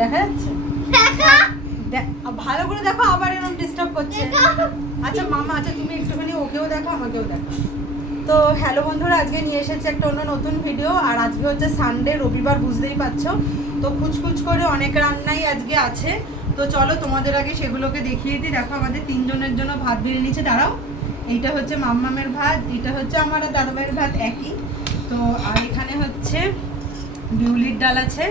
দেখা যাচ্ছে? ভালো করে দেখো আবার এরকম ডিস্টার্ব করছে। আচ্ছা মামা আচ্ছা তুমি একটুখানি ওকেও দেখো আমাকেও দেখো। তো হ্যালো বন্ধুরা আজকে নিয়ে এসেছে একটা অন্য নতুন ভিডিও আর আজকে হচ্ছে সানডে রবিবার বুঝতেই পারছ। তো কুচকুচ করে অনেক রান্নাই আজকে আছে। তো চলো তোমাদের আগে সেগুলোকে দেখিয়ে দিই। দেখো আমাদের তিনজনের জন্য ভাত বেরিয়ে নিচ্ছে দাঁড়াও এইটা হচ্ছে মাম্মামের ভাত এটা হচ্ছে আমার আর দাদাভাইয়ের ভাত একই। তো আর এখানে হচ্ছে বিউলির ডাল আছে।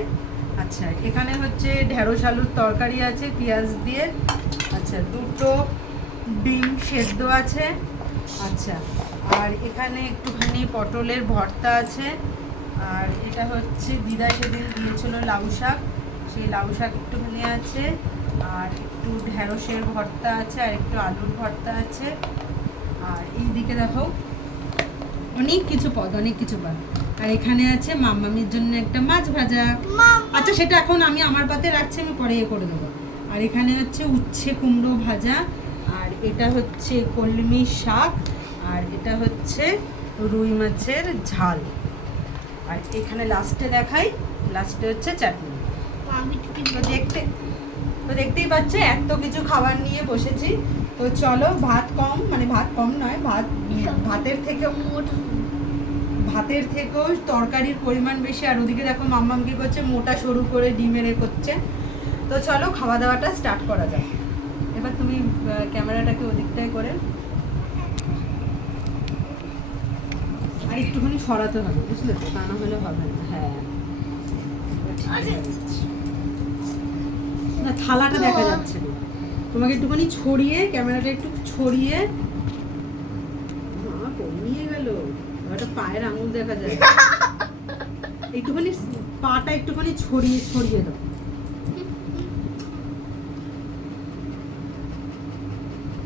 আচ্ছা এখানে হচ্ছে ঢেঁড়স আলুর তরকারি আছে, পেঁয়াজ দিয়ে। আচ্ছা দুটো ডিম সেদ্ধ আছে। আচ্ছা আর এখানে একটুখানি পটলের ভর্তা আছে। আর এটা হচ্ছে দিদা সেদিন দিয়েছিল লাউ শাক। সেই লাউ শাক একটুখানি আছে। আর একটু ঢেঁড়সের ভর্তা আছে, আর একটু আলুর ভর্তা আছে। আর এইদিকে দেখো, অনেক কিছু পদ, অনেক কিছু পদ। আর এখানে আছে মাম্মামির জন্য একটা মাছ ভাজা। আচ্ছা সেটা এখন আমি আমার পাতে রাখছি আমি পরে ইয়ে করে দেবো। আর এখানে হচ্ছে উচ্ছে কুমড়ো ভাজা আর এটা হচ্ছে কলমি শাক আর এটা হচ্ছে রুই মাছের ঝাল। আর এখানে লাস্টে দেখাই লাস্টে হচ্ছে চাটনি। আমি দেখতে তো দেখতেই পাচ্ছ এত কিছু খাবার নিয়ে বসেছি। তো চলো ভাত কম মানে ভাত কম নয় ভাত ভাতের থেকে মোটা ভাতের থেকেও তরকারির পরিমাণ বেশি, আর ওদিকে দেখো মাম্মাম কি করছে, মোটা সরু করে ডিমের এ করছে। তো চলো, খাওয়া দাওয়াটা স্টার্ট করা যাক। এবার তুমি ক্যামেরাটাকে ওদিকটাই করে আর একটুখানি সরাতে হবে, বুঝলে তো? তা না হলে হবে না। হ্যাঁ। না, থালাটা দেখা যাচ্ছে তোমাকে একটুখানি ছড়িয়ে, ক্যামেরাটা একটু ছড়িয়ে মা কমিয়ে গেল ওটা পায়ের আঙুল দেখা যায়। একটুখানি পাটা একটুখানি ছড়িয়ে ছড়িয়ে দাও।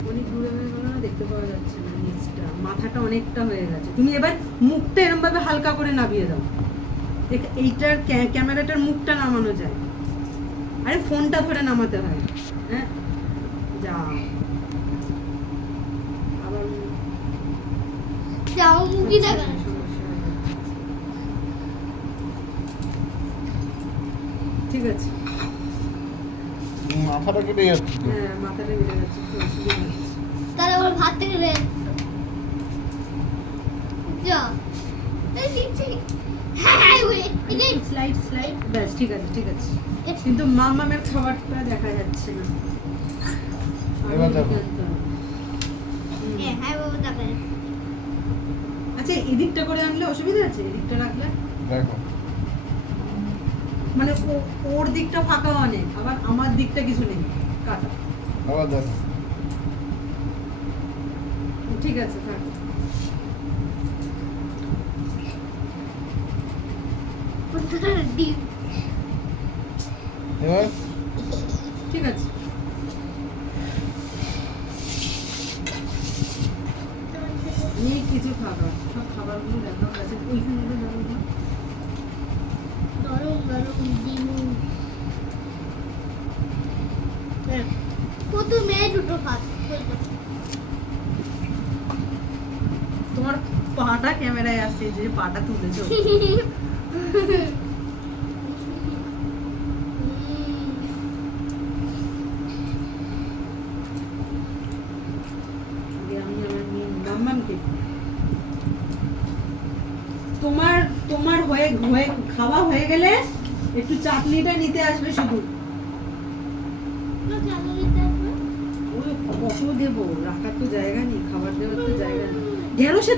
অনেক দূরে হয়ে গেল না, দেখতে পাওয়া যাচ্ছে না নিচটা। মাথাটা অনেকটা হয়ে গেছে। তুমি এবার মুখটা এরম ভাবে হালকা করে নামিয়ে দাও। দেখ- এইটার ক্যামেরাটার মুখটা নামানো যায়। আরে, ফোনটা ধরে নামাতে হয়। হ্যাঁ? যা আবার যাও মুখি দেখা সমস্যা হয়ে যাচ্ছে। ঠিক আছে। মাথাটা কেটে যাচ্ছে। হ্যাঁ মাথাটা বেড়ে যাচ্ছে তাহলে ওর ভাত থেকে রে যা। এই দিচ্ছি। ওই এই স্লাইড স্লাইড ব্যাস ঠিক আছে ঠিক আছে। কিন্তু মামামের খাবারটা দেখা যাচ্ছে না। এবার দেখো। জানতে হবে। হুম। বাবা দেখা আচ্ছা এদিকটা করে আনলে অসুবিধা আছে? এদিকটা রাখলে? দেখো। মানে ওর দিকটা ফাঁকা অনেক আবার আমার দিকটা কিছু নেই। কাটা। ঠিক আছে থাক। ঠিক আছে। অনেক কিছু খাবার সব খাবারগুলো দেখা গেছে ওইখানে। নরম নরম দুটো ভাত তোমার পাটা ক্যামেরায় আসছে যে পাটা তুলেছো আগে আমি আমার মেয়ে মাম্মামকে তোমার তোমার হয়ে হয়ে খাওয়া হয়ে গেলে একটু চাটনিটা নিতে আসবে শুধু। দেবো? রাখার তো জায়গা নেই, খাবার দেওয়ার জায়গা নেই। ঢেঁড়সের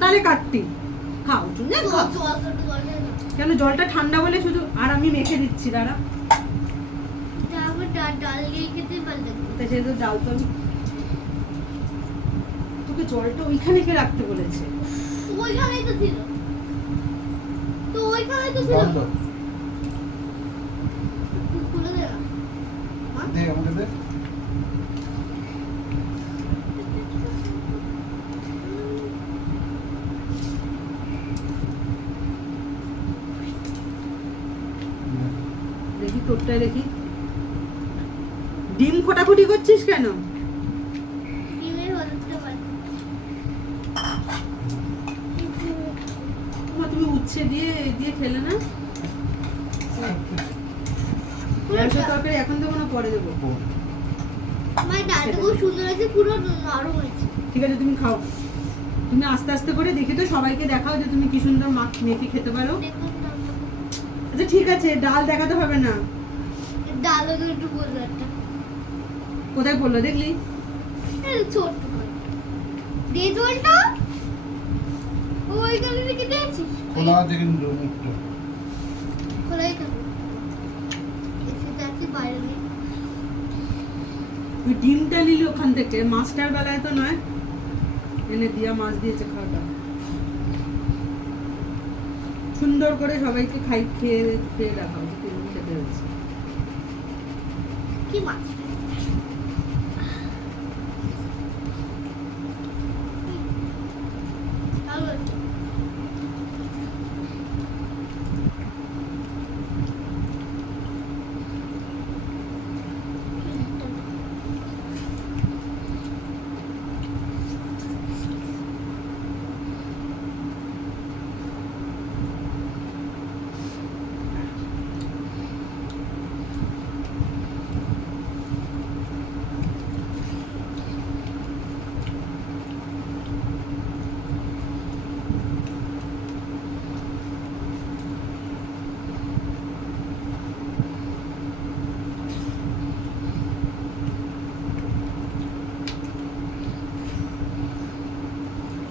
তাহলে কাটতি। খাও কেন জলটা ঠান্ডা বলে শুধু আর আমি মেখে দিচ্ছি, দাঁড়া। তোকে জলটা ওইখানে রাখতে বলেছে। ওইখানেই তো ছিল। দেখি তোরটাই দেখি। ডিম খোটাখুটি করছিস কেন ডিমের হলুদটা বাদ। মা, তুমি উচ্ছে দিয়ে দিয়ে খেলে না? ঢেঁড়সের তরকারি এখন দেবো না পরে দেবো? আমার ডালটা খুব সুন্দর আছে পুরো নরম হয়েছে। ঠিক আছে তুমি খাও। তুমি আস্তে আস্তে করে দেখে তো সবাইকে দেখাও যে তুমি কি সুন্দর মাছ মেখে খেতে পারো। আচ্ছা ঠিক আছে ডাল দেখাতে হবে না। ডালও তো একটু বলল একটা। কোথায় পড়ল দেখলি? ছোট্ট করে। দে জলটা। ওইখানে রেখে খোলা আছে কিন্তু মুখটা। খোলাই কেন? তুই ডিমটা নিলি ওখান থেকে মাছটার বেলায় তো নয়। এনে দিয়া মাছ দিয়েছে খাওয়াটা। সুন্দর করে সবাইকে খাই খেয়ে খেয়ে দেখাও যে খেতে হচ্ছে কি মাছ ভালো আছে।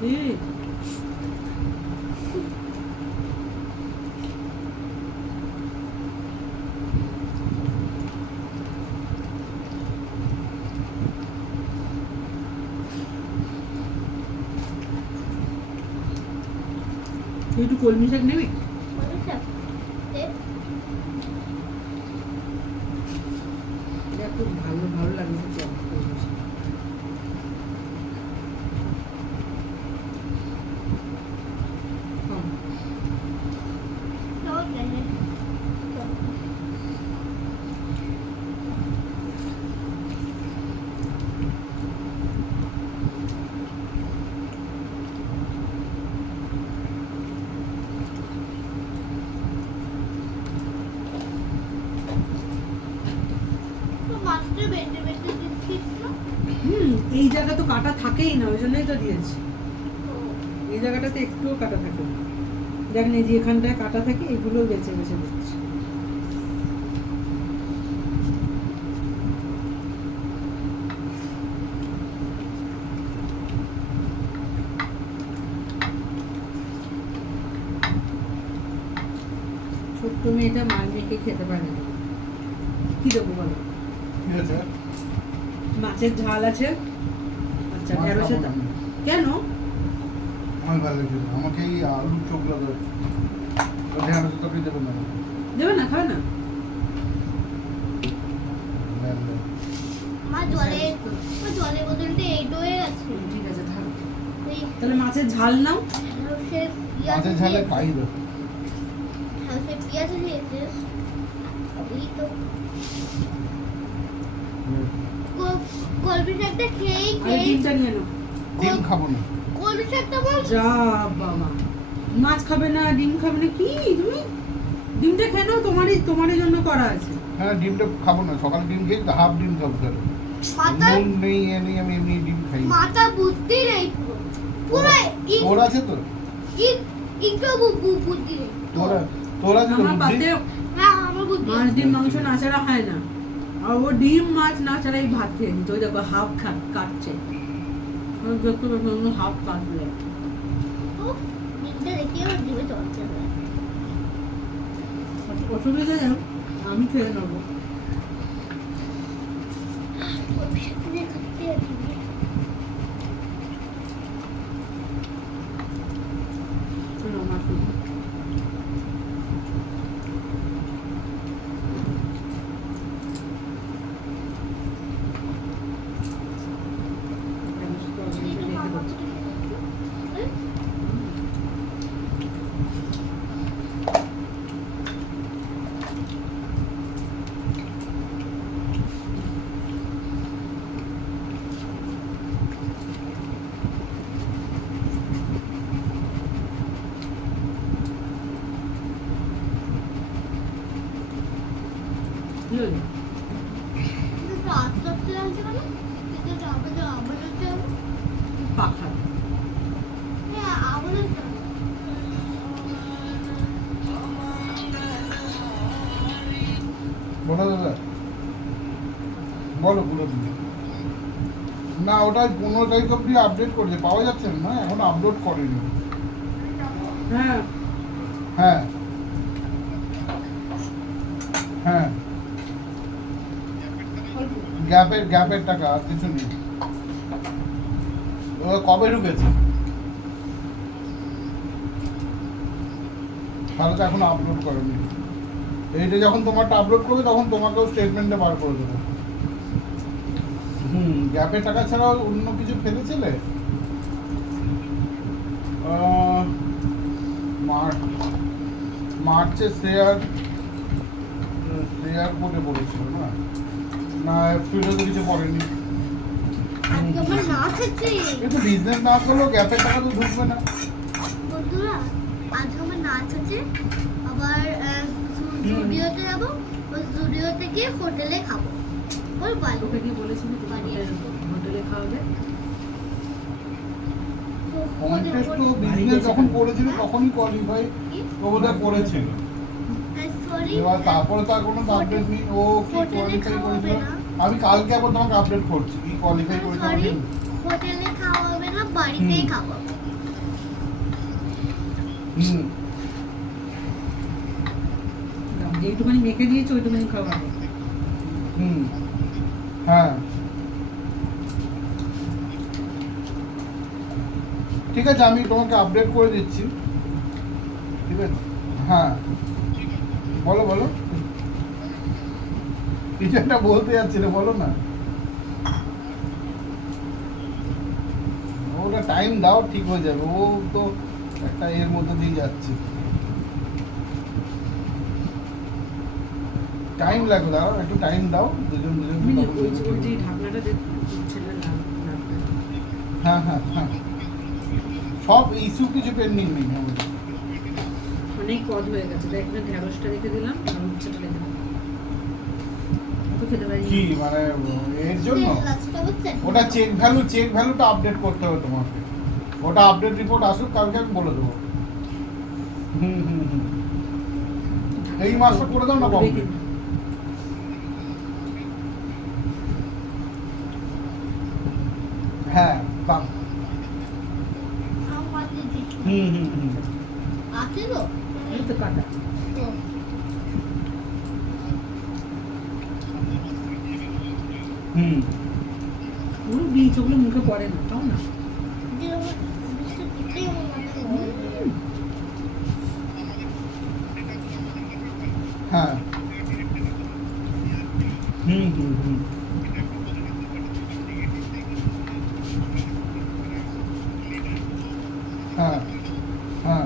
এই, তুই একটু কলমি শাক নেবি ভালো আছে? দে। এটা খুব ভালো ভালো লাগে খেতে আমার কলমি শাক। খাও। দাও দে। দাও। তো মাছটা বেটে বেটে দিচ্ছিস না? হুম এই জায়গা তো কাটা থাকেই না ওই জন্যই তো দিয়েছি। এই জায়গাটাতে একটুও কাটা থাকে না। দেখেন এই যে এখানটায় কাটা থাকে এগুলো বেছে বেছে দিচ্ছি। ছোট্ট মেয়েটা মার মেয়েকে খেতে পারে না কি দেবো বলো? কি মাছের ঝাল আছে আচ্ছা মাছ ঢেঁড়সের খাব না। কেন? আমার ভালো লাগে না। আমাকে এই আলুর চোখ লাগে ঢেঁড়স তরকারি দেবেন না। দেবে না খাবে না? তাহলে মাছের ঝাল নাও। পিঁয়াজ মাছের ঝালে পাই দেবো ঢেঁড়সের দিয়েছে। ওই তো। কো- কলমি শাকটা খেয়েই ডিম খাব না। কলমি শাকটা বল? যা বাবা। মাছ খাবে না ডিম খাবে না কি তুমি? ডিমটা খেয়ে নাও তোমারই তোমারই জন্য করা আছে। হ্যাঁ ডিমটা খাব না। সকালে ডিম খেয়েছি তো হাফ ডিম খাব তাহলে নুন নেই এ নেই আমি এমনি ডিম খাই মাথা বুদ্ধি নেই পুরো। তোর আছে তো? বুদ্ধি নেই। তোর আ- তোর আছে তো? বুদ্ধি? হ্যাঁ আমার বুদ্ধি মাছ ডিম মাংস নাচারা হয় না। আর ও ডিম মাছ নাচারাই ভাত খেয়ে নিত ওই দেখো হাফ খা কাটছে। দেখতে পাচ্ছি চলে আসে। অসুবিধা আমি খেয়ে নেব কলমি শাকটা দিয়ে খাচ্ছি আর কি। শোনো মাছ একটু মাখা করে খেয়ে হুম? কি হলো কিন্তু আস্তে আস্তে লাগছে কেন কিন্তু যাবে যে আবার যেতে হবে পাখা হ্যাঁ আবার যেতে হবে বলো দাদা বলো পুরো দিন না ওটা পনেরো তারিখ অব্দি আপডেট করেছে। পাওয়া যাচ্ছে না এখন আপলোড করেনি। হ্যাঁ। হ্যাঁ। হ্যাঁ। গ্যাপের গ্যাপের টাকা আর কিছু নেই। ও কবে ঢুকেছে? তাহলে তো এখন আপলোড করেনি। এইটা যখন তোমারটা আপলোড করবে তখন তোমাকেও স্টেটমেন্টে বার করে দেবো। হুম গ্যাপের টাকা ছাড়াও অন্য কিছু ফেলেছিলে? মার্চ মার্চে শেয়ার শেয়ার কোটে পড়েছিল না? না এপ্রিলে তো কিছু পড়েনি কিন্তু বিজনেস না করলেও গ্যাপের টাকা তো ঢুকবে না। বন্ধুরা আজকে আমার নাচ আছে আবার স্টুডিওতে যাব ওই স্টুডিওতে গিয়ে হোটেলে খাব। তোকে কি বলেছিলি হোটেলে- খাওয়াবে। কন্টেস্ট তো বিজনেস যখন করেছিল তখনই কোয়ালিফাই করেছিল। এবার তারপরে তো আর কোনো আপডেট নেই। ও কি কোয়ালিফাই করেছিল? আমি কালকে আবার তোমাকে আপডেট করছি। কি কোয়ালিফাই করেছে সরি আমাকে হোটেলে খাওয়া হবে না বাড়িতেই হুম। মেখে দিয়েছ ওইটুখানি খাওয়াবে হুম। হ্যাঁ। ঠিক আছে, আমি তোমাকে আপডেট করে দিচ্ছি। ঠিক আছে? হ্যাঁ। বলো বলো। একটা বলতে যাচ্ছিলে বলো না। ওটা টাইম দাও, ঠিক হয়ে যাবে। ও তো একটা এর মধ্যে দিয়ে যাচ্ছে। টাইম লাগবে দাও একটু টাইম দাও, দুজন হ্যাঁ হ্যাঁ হ্যাঁ। সব ইস্যু কিছু পেন্ডিং নেই অনেক পদ হয়ে গেছে। তাই এখানে ঢেঁড়সটা রেখে দিলাম আর উচ্ছেটা রেখে দিলাম। কি মানে এর জন্য? ওটা চেক ভ্যালু চেক ভ্যালুটা আপডেট করতে হবে তোমাকে। ওটা আপডেট রিপোর্ট আসুক কালকে আমি বলে দেবো। হুম হুম হুম। এই মাসটা করে দাও না কমপ্লিট হ্যাঁ বাম হুম হুম হুম। আছে তো? এই তো কাটা। হুম। পুরো বীজ ওগুলো মুখে পড়ে না তাও না যে আমার বিস্কুট দিতেই আমার মাথায় ঘুরে যায়। হ্যাঁ হুম হুম হুম হ্যাঁ হ্যাঁ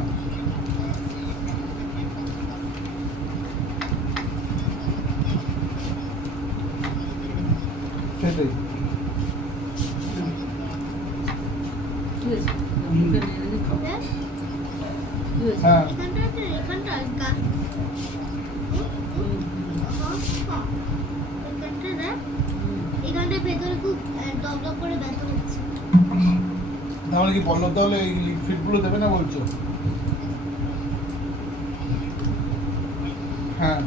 সেটাই ঠিক আছে মুখে নিয়ে নিয়ে খাও দেখ, ঠিক আছে হ্যাঁ এখানটা আছে, এখানটা গা- হুম, হুম, হ্যাঁ, হ্যাঁ। এখানটা দেখ, এখানটার ভেতরে খুব আহ, ডগ ডগ করে ব্যথা হচ্ছে তাহলে কি পল্লব তাহলে এই লিকুইডগুলো দেবে না বলছো? হ্যাঁ।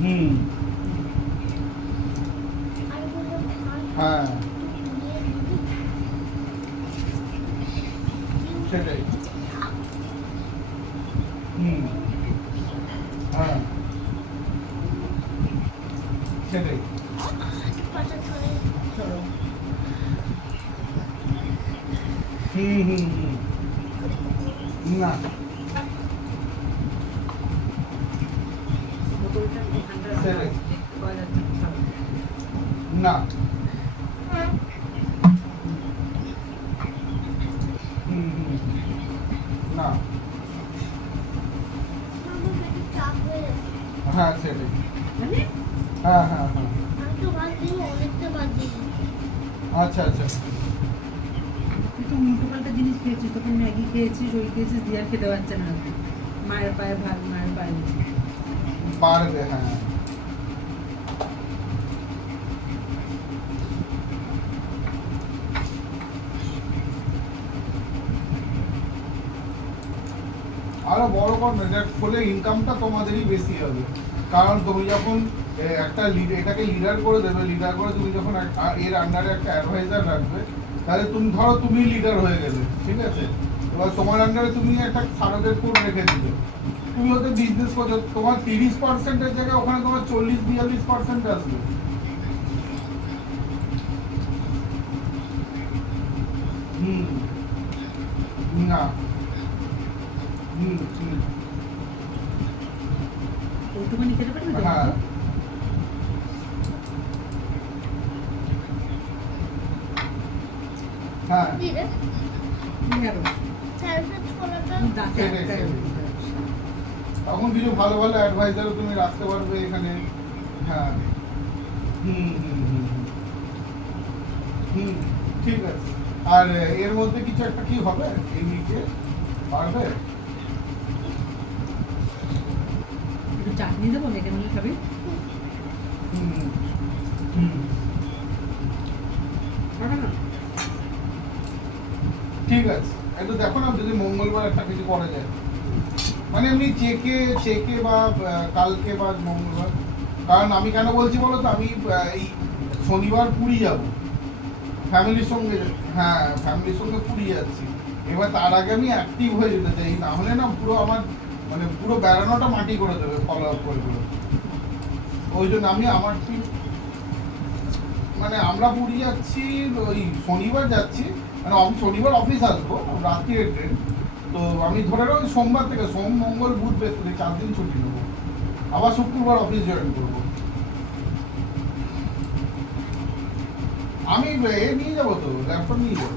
হুম। হ্যাঁ। সেটাই। হুম। হ্যাঁ। সেটাই পাটা ধরে চলো হুম হুম হুম না বোতলটা এখানটা সেটাই। পাওয়া যাচ্ছে না, ছাড়ো। না হুম হুম না আমার পেটে চাপ হয়ে যাচ্ছে হ্যাঁ সেটাই মানে হ্যাঁ হ্যাঁ হ্যাঁ আমি তো বাদ দিই অনেকটা বাদ দিই আচ্ছা আচ্ছা তুই তো উল্টো পাল্টা জিনিস খেয়েছিস তখন ম্যাগি দিয়ে আর খেতে পারছে না। মায়ের পায়ে মায়ের পায়ে পারবে হ্যাঁ। আরও বড় কথা এটা করলে ইনকামটা তোমাদেরই বেশি হবে। কারণ তুমি যখন একটা এটাকে লিডার করে দেবে লিডার করে তুমি যখন এর আন্ডারে একটা অ্যাডভাইজার রাখবে, তাহলে তুমি, ধরো তুমি লিডার হয়ে গেলে, ঠিক আছে? এবার তোমার আন্ডারে তুমি একটা সারদের কোড রেখে দিলে। তুমি হয়তো বিজনেস করছ। তোমার তিরিশ পার্সেন্টের জায়গায় ওখানে তোমার চল্লিশ বিয়াল্লিশ পার্সেন্ট আসবে। হুম। না। হুম হুম। ওইটুকুনি খেতে পারবি? হ্যাঁ। হ্যাঁ। তখন কিছু ভালো ভালো অ্যাডভাইজারও তুমি রাখতে পারবে এখানে। হ্যাঁ। হুম হুম হুম হুম। ঠিক আছে। আর এর মধ্যে কিছু একটা কি হবে? এই উইকে পারবে? চাটনি দেবো মেখে মেখে খাবি। হুম। হুম। ঠিক আছে। একটু দেখো না, যদি মঙ্গলবার একটা কিছু করা যায়। মানে এমনি চেকে চেকে বা কালকে বা মঙ্গলবার। কারণ আমি কেন বলছি বলো তো, আমি এই শনিবার পুরী যাব। ফ্যামিলির সঙ্গে হ্যাঁ ফ্যামিলির সঙ্গে পুরী যাচ্ছি। এবার তার আগে আমি অ্যাক্টিভ হয়ে যেতে চাই। না হলে না পুরো আমার মানে পুরো বেড়ানোটা মাটি করে দেবে ফলো আপ করে করে। ওই জন্য আমি আমার টিম মানে আমরা পুরী যাচ্ছি, ওই শনিবার যাচ্ছি। মানে শনিবার অফিস আসব রাত্রির ট্রেন তো আমি ধরে ওই সোমবার থেকে, সোম, মঙ্গল, বুধ, বৃহস্পতি, চার দিন ছুটি নেব। আবার শুক্রবার অফিস জয়েন করব। আমি এ নিয়ে যাব তো ল্যাপটপ নিয়ে যাব।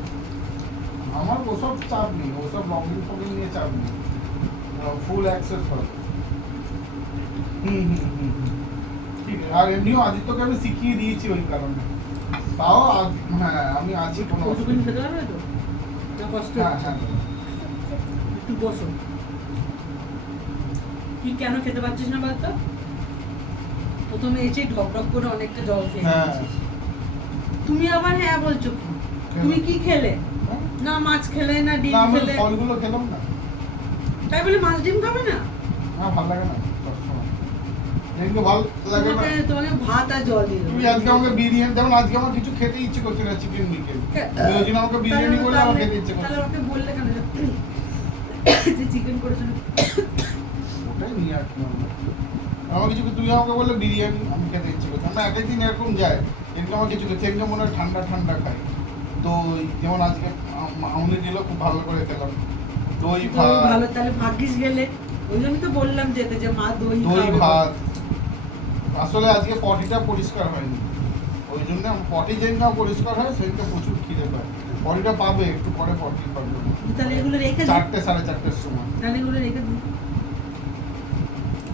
আমার ওসব চাপ নেই, ওসব লগইন ফগিন নিয়ে চাপ নেই। ফুল অ্যাক্সেস হবে। হুম হুম হুম। ঠিক আছে, আর এমনিও আদিত্যকে আমি শিখিয়ে দিয়েছি ওই কারণে। তাও হ্যাঁ আমি আছি কোনো ওইটুকুনি খেতে পারবে তো? কষ্ট। হ্যাঁ হ্যাঁ। একটু বসো। তুই কেন খেতে পারছিস না বলতো? প্রথমে এসে ঢক ঢক করে অনেকটা জল খেয়ে হ্যাঁ। তুমি আবার হ্যাঁ বলছো তুমি কি খেলে? না মাছ খেলে না ডিম খেলে? ফলগুলো খেলাম না। তাই বলে মাছ ডিম খাবে না? না ভালো লাগে না। যেগুলো ভালো লাগে না। তোমাকে তোমাকে ভাত আর জল দিয়ে তুমি আজকে আমাকে বিরিয়ানি যেমন আজকে আমার কিছু খেতে ইচ্ছে করছে না চিকেন বিকেন ওই জন্য আমাকে বিরিয়ানি তাহলে- আমার খেতে ইচ্ছে করছে। তাহলে আমাকে বললে কেন যে চিকেন করেছিল। ওটাই নিয়ে আসছি আমার কিছু তুই আমাকে বললে বিরিয়ানি আমি খেতে ইচ্ছে করছে আমরা এক একদিন এরকম যায় এরকম আমার কিছু খেতে এরকম মনে হয় ঠান্ডা ঠান্ডা খাই তো যেমন আজকে দিল খুব ভালো করে খেলাম। দই ভাত। ভালো তাহলে ভাগ্যিস গেলে। ওই জন্য তো বললাম যেতে যে মা দই দই ভাত। আসলে আজকে পটিটা পরিষ্কার হয়নি। ওই জন্য পটি যেদিনটা পরিষ্কার হয় সেদিনটা প্রচুর খিদে পায়। পটিটা পাবে একটু পরে পটি পাবে। তাহলে এগুলো রেখে দিই। চারটে সাড়ে চারটের সময়। তাহলে এগুলো রেখে দিই।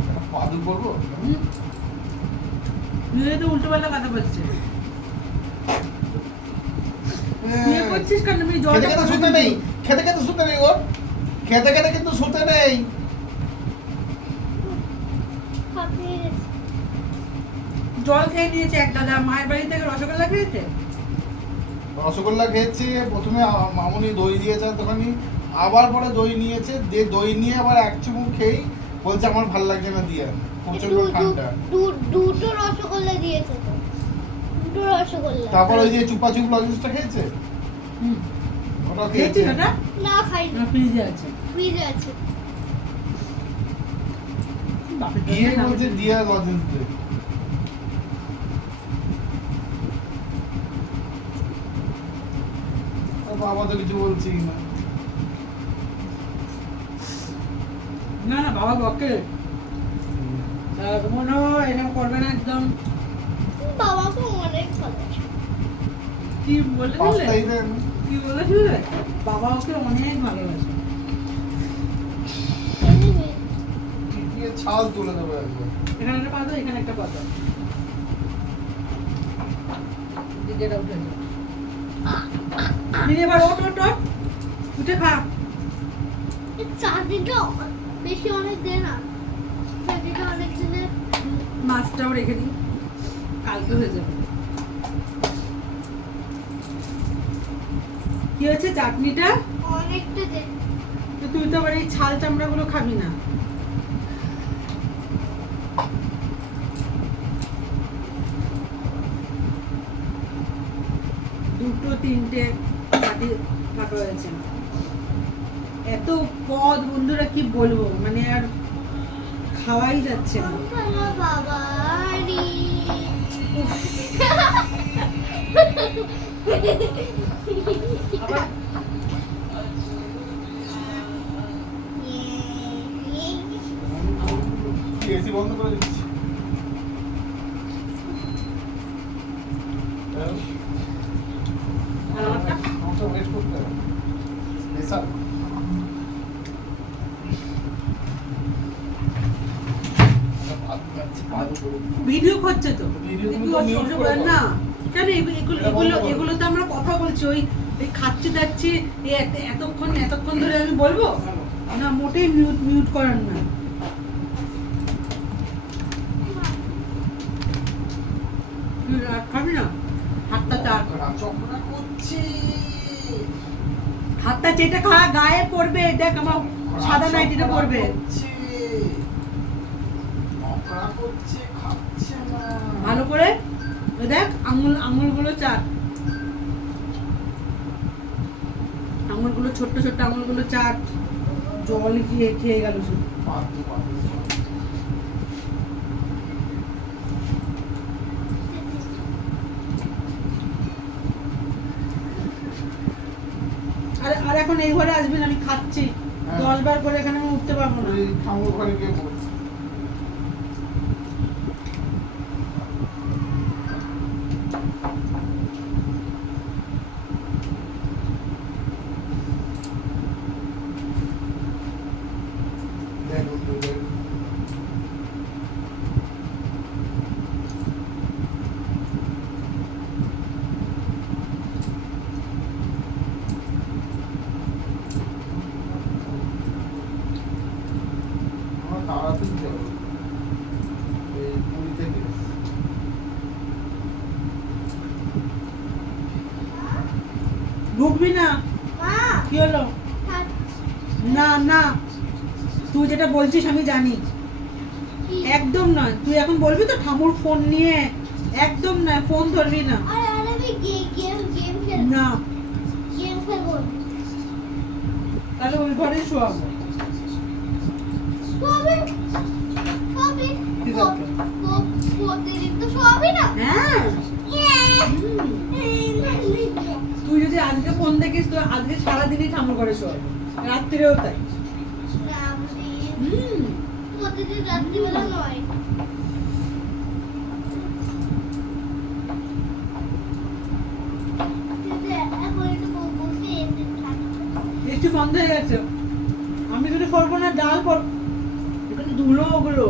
একটা পাদু করব। তুই তো উল্টো পাল্টা কথা বলছিস বিয়ে করছিস কেন? তুমি খেতে জলটা খেতে করে শুতে নেই। খেতে খেতে শুতে নেই ওর খেতে খেতে কিন্তু শুতে নেই। জল খেয়ে নিয়েছে এক দাদা মায়ের বাড়ি থেকে রসগোল্লা খেয়েছে? রসগোল্লা খেয়েছে প্রথমে মামুনি দই দিয়েছে তখনই আবার পরে দই নিয়েছে দিয়ে দই নিয়ে আবার এক চুমুক খেয়েই বলছে আমার ভালো লাগছে না দিয়ে। প্রচণ্ড ঠান্ডা। দুটো রসগোল্লা দিয়েছে তো। দুটো রসগোল্লা। তারপর ওই যে চুপা চুপ লজেন্সটা খেয়েছে? হুম। ওটা খেয়েছে। ওটা না খাই না ফ্রিজে আছে। ফ্রিজে আছে। গিয়ে বলছে। দিয়া লজেন্স দে ও বাবা তো কিছু বলছি না। না না বাবা বকে। এরকম করবে না একদম। বাবাকে অনেক ভালোবাসে। কি বলেছিলে কি বলেছিলে বাবা ওকে অনেক ভালোবাসে। ছাল তুলে দেবো একবার। এখানে একটা পাতা এখানে একটা পাতা। দিদিটা উঠে। দিদি এবার উঠে খা। চাটনিটা বেশি অনেক দে না। চাটনিটা অনেক দিনের মাছটাও রেখে দিই। কালকে হয়ে যাবে। কি হয়েছে চাটনিটা? অনেকটা দে। তুই তো আবার এই ছাল চামড়াগুলো খাবি না। দুটো তিনটে কাটি কাটা হয়েছে। এত পদ বন্ধুরা কি বলব? মানে আর খাওয়াই যাচ্ছে না। এসি বন্ধ করে দিচ্ছি আর আমারটা? আমাকে ওয়েট করতে হবে স্পেশাল ভিডিও করছে তো Video একটু গুলো তো mute অসুবিধা করে করে দাও। এগুলো তো আমরা কথা বলছি, ওই খাচ্ছি এতক্ষণ এতক্ষণ ধরে আমি বলব? না, মোটেই মিউট মিউট করার না। হাতটা খা, গায়ে দেখ আমার সাদা নাইটিটা পড়বে ভালো করে দেখ আঙুল আঙুলগুলো চাট আঙুলগুলো ছোট্ট ছোট্ট আঙুলগুলো চাট জল খেয়ে খেয়ে গেল শুধু। আর আর এখন এই ঘরে আসবি না আমি খাচ্ছি। হ্যাঁ। দশ বার করে এখানে আমি উঠতে পারব না ওই ঠাকুর ঘরে গিয়ে বল দেখ উঠবে, দেখ। আমার তাড়াতাড়ি যাব এই পুরী থেকে ঢুকবি না মা কি হলো থাক- না না তুই বলছিস আমি জানি। একদম নয়। তুই এখন বলবি তো ঠামুর ফোন নিয়ে? একদম না ফোন ধরবি না। তাহলে ওই ঘরে শোয়াবো হ্যাঁ। না। তুই যদি আজকে ফোন দেখিস তো আজকে সারাদিনই ঠামুর ঘরে শোয়াবো রাত্রিরেও তাই। প্রতিদিন বন্ধ হয়ে গেছে। আমি যদি করব না ডাল করব ধুলো ওগুলো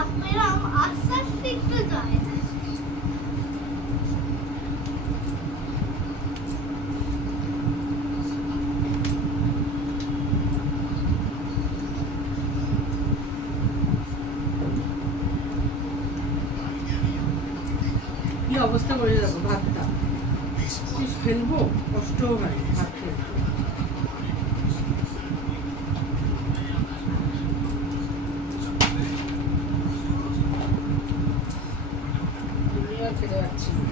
আপনারা আম- আস্তে আস্তে একটু যায় কি অবস্থা করে দেখো ভাতটা কি ফেলব কষ্টও হয় ভাত খেতে আমি আর খেতে পারছি না।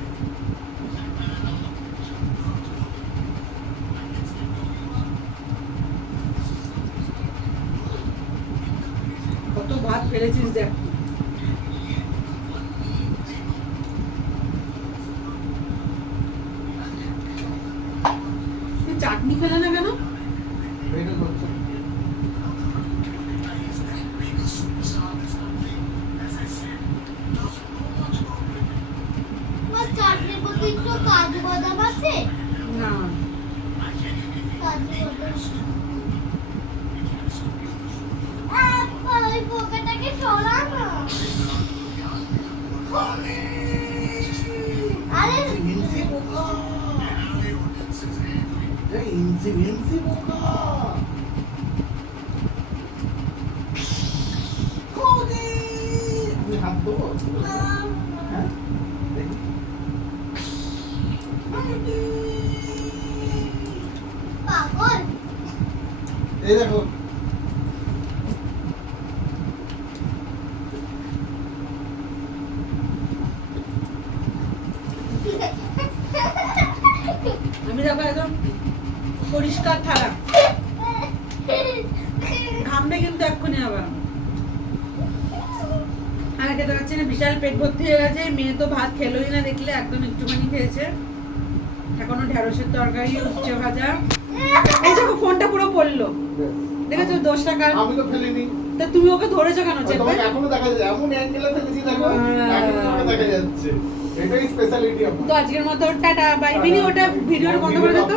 কত ভাত ফেলেছিস দেখ চাটনি খেলে না কেন পেটে ধরছে আমার চাটনির মধ্যে একটু কাজু বাদাম আছে না কাজু বাদাম আব্বা, ওই পোকাটাকে সরা না এই ইনসি ইনসি বোকা খোদে তুমি হাত দেবো হ্যাঁ দেখি। পাগল এই দেখো আমি দেখো একদম পরিষ্কার থালা ঘামবে কিন্তু এক্ষুনি আবার আর খেতে পারছি না বিশাল পেট ভর্তি হয়ে গেছে মেয়ে তো ভাত খেলোই না দেখলে একদম একটুখানি খেয়েছে এখনও ঢেঁড়সের তরকারি উচ্ছে ভাজা এই দেখো ফোনটা পুরো পড়ল দেখেছ আমি তো ফেলিনি। তা তুমি ওকে ধরেছো কেন চেপে? এখনও দেখা যায় এমন অ্যাঙ্গেলে ফেলেছি দেখো। এখনও দেখা যাচ্ছে। এটাই স্পেশালিটি আমার। তো আজকের মতো টাটা বাই বিনি ওটা ভিডিওটা বন্ধ করে দাও তো।